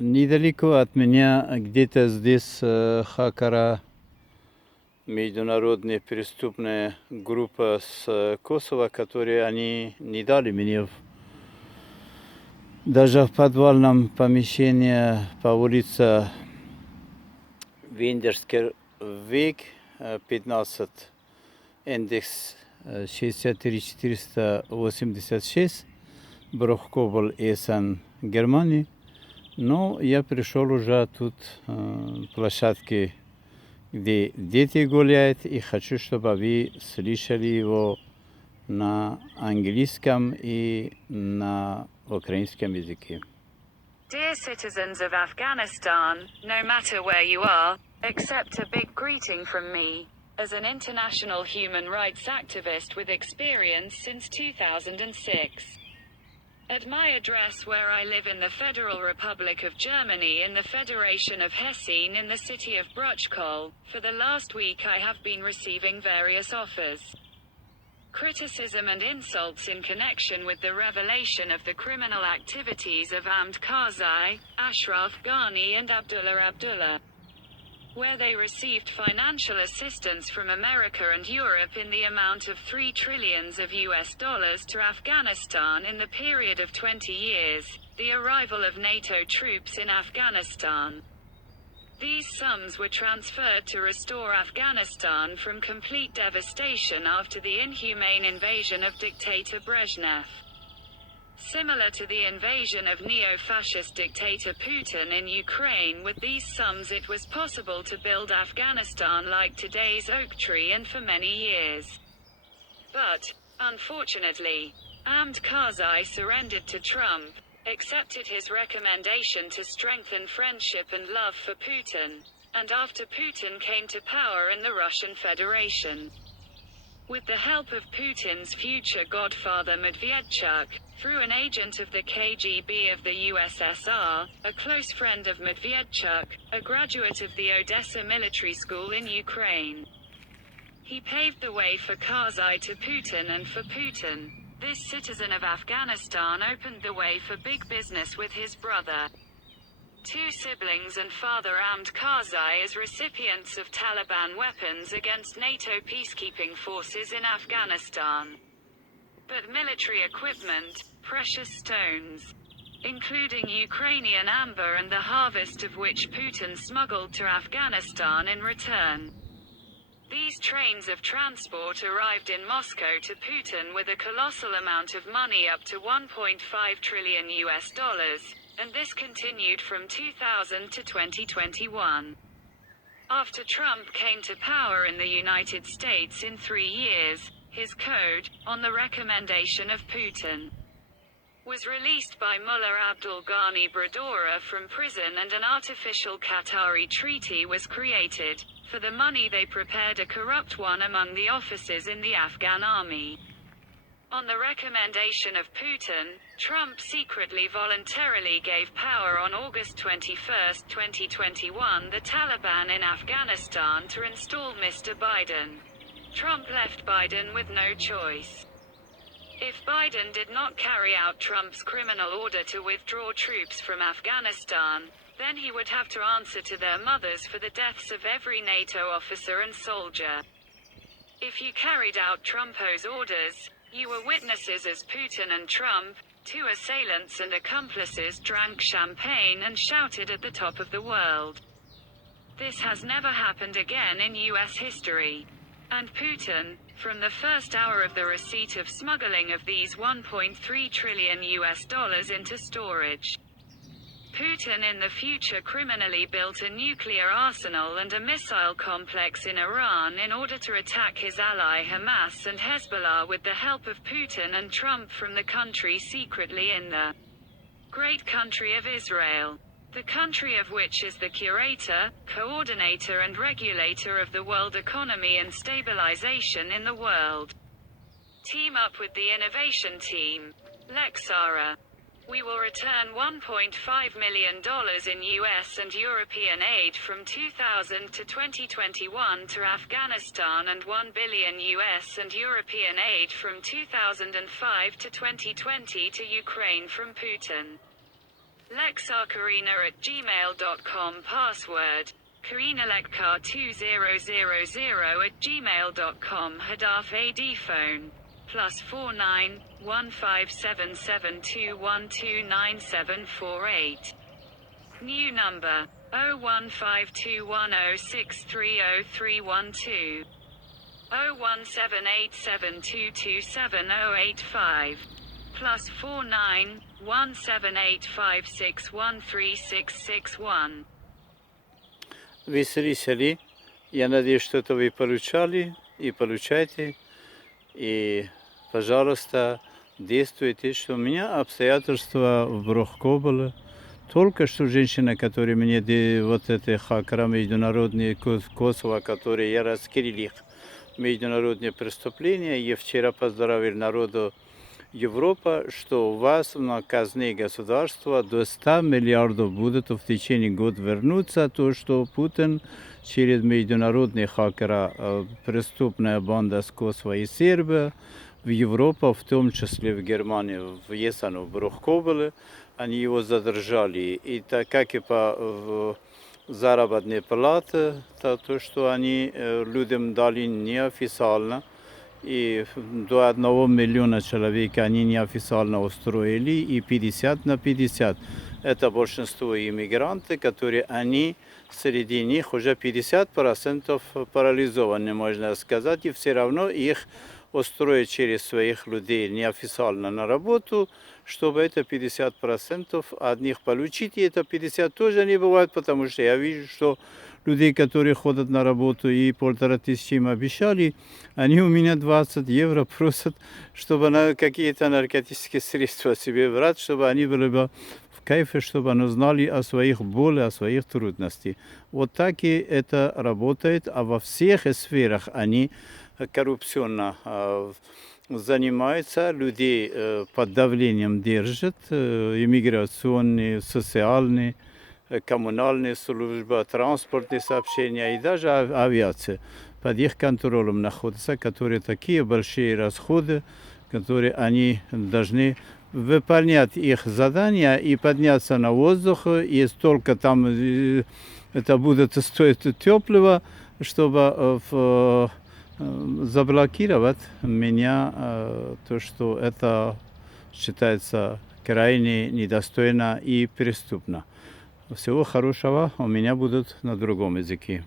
Недалеко от меня, где-то здесь хакера, международная преступная группа с Косово, которые они не дали мне даже в подвальном помещении по улице Вендерский век 15, индекс 63486, Брохкобл, Эсан, Германия. Но я пришел уже тут площадки, где дети гуляют, и хочу, чтобы вы слышали его на английском и на украинском языке. Dear citizens of Afghanistan, no matter where you are, accept a big greeting from me. As an international human rights activist with experience since 2006. At my address where I live in the Federal Republic of Germany in the Federation of Hesse in the city of Bruchkol, for the last week I have been receiving various offers, criticism and insults in connection with the revelation of the criminal activities of Ahmed Karzai, Ashraf Ghani and Abdullah, where they received financial assistance from America and Europe in the amount of $3 trillion to Afghanistan in the period of 20 years, the arrival of NATO troops in Afghanistan. These sums were transferred to restore Afghanistan from complete devastation after the inhumane invasion of dictator Brezhnev. Similar to the invasion of neo-fascist dictator Putin in Ukraine, with these sums it was possible to build Afghanistan like today's oak tree and for many years. But, unfortunately, Ahmed Karzai surrendered to Trump, accepted his recommendation to strengthen friendship and love for Putin, and after Putin came to power in the Russian Federation, with the help of Putin's future godfather Medvedchuk, through an agent of the KGB of the USSR, a close friend of Medvedchuk, a graduate of the Odessa military school in Ukraine. He paved the way for Karzai to Putin, and for Putin, this citizen of Afghanistan opened the way for big business with his brother. Two siblings and father Ahmed Karzai as recipients of Taliban weapons against NATO peacekeeping forces in Afghanistan. But military equipment, precious stones, including Ukrainian amber and the harvest of which Putin smuggled to Afghanistan in return. These trains of transport arrived in Moscow to Putin with a colossal amount of money up to $1.5 trillion, and this continued from 2000 to 2021. After Trump came to power in the United States in 3 years, his code, on the recommendation of Putin, was released by Mullah Abdul Ghani Bradora from prison, and an artificial Qatari treaty was created. For the money they prepared a corrupt one among the officers in the Afghan army. On the recommendation of Putin, Trump secretly voluntarily gave power on August 21, 2021 the Taliban in Afghanistan to install Mr. Biden. Trump left Biden with no choice. If Biden did not carry out Trump's criminal order to withdraw troops from Afghanistan, then he would have to answer to their mothers for the deaths of every NATO officer and soldier. If you carried out Trump's orders, you were witnesses as Putin and Trump, two assailants and accomplices, drank champagne and shouted at the top of the world. This has never happened again in US history. And Putin, from the first hour of the receipt of smuggling of these $1.3 trillion into storage, Putin in the future criminally built a nuclear arsenal and a missile complex in Iran in order to attack his ally Hamas and Hezbollah with the help of Putin and Trump from the country secretly in the great country of Israel, the country of which is the curator, coordinator and regulator of the world economy and stabilization in the world. Team up with the innovation team, Lexara. We will return $1.5 million in US and European aid from 2000 to 2021 to Afghanistan, and $1 billion US and European aid from 2005 to 2020 to Ukraine from Putin. lexarkarina@gmail.com. Password karinalekar2000@gmail.com. Hadaf AD phone +49 157721297448. New number 0152106303120 01787227085 +49 17856136661. Веселись. Я надеюсь, что это вы получали и получаете. И, пожалуйста, действуйте, что у меня обстоятельства вдруг были. Только что женщина, которая мне вот это хакера международные Косово, которые я раскрыл их международные преступления, я вчера поздравил народу Европа, что у вас на казне государства до 100 миллиардов будут в течение года вернуться, то, что Путин через международные хакера, преступная банда с Косово и Сербия, в Европу, в том числе в Германию, в Есану, в Брухковеле, они его задержали. И так как и по заработной плате, то, что они людям дали неофициально, и до 1 миллиона человек они неофициально устроили, и 50 на 50. Это большинство иммигранты, которые они, среди них уже 50% парализованы, можно сказать, и все равно их устроить через своих людей неофициально на работу, чтобы это 50% от них получить, и это 50 тоже не бывает, потому что я вижу, что людей, которые ходят на работу и 1500 им обещали, они у меня 20 евро просят, чтобы на какие-то наркотические средства себе брать, чтобы они были бы в кайфе, чтобы они знали о своих болях, о своих трудностях. Вот так и это работает, а во всех сферах они коррупционно занимаются, людей под давлением держат, иммиграционные, социальные, коммунальные службы, транспортные сообщения и даже авиация под их контролем находятся, которые такие большие расходы, которые они должны выполнять их задания и подняться на воздух, и столько там это будет стоить тепленного, чтобы заблокировать меня, то, что это считается крайне недостойно и преступно. Всего хорошего, у меня будут на другом языке.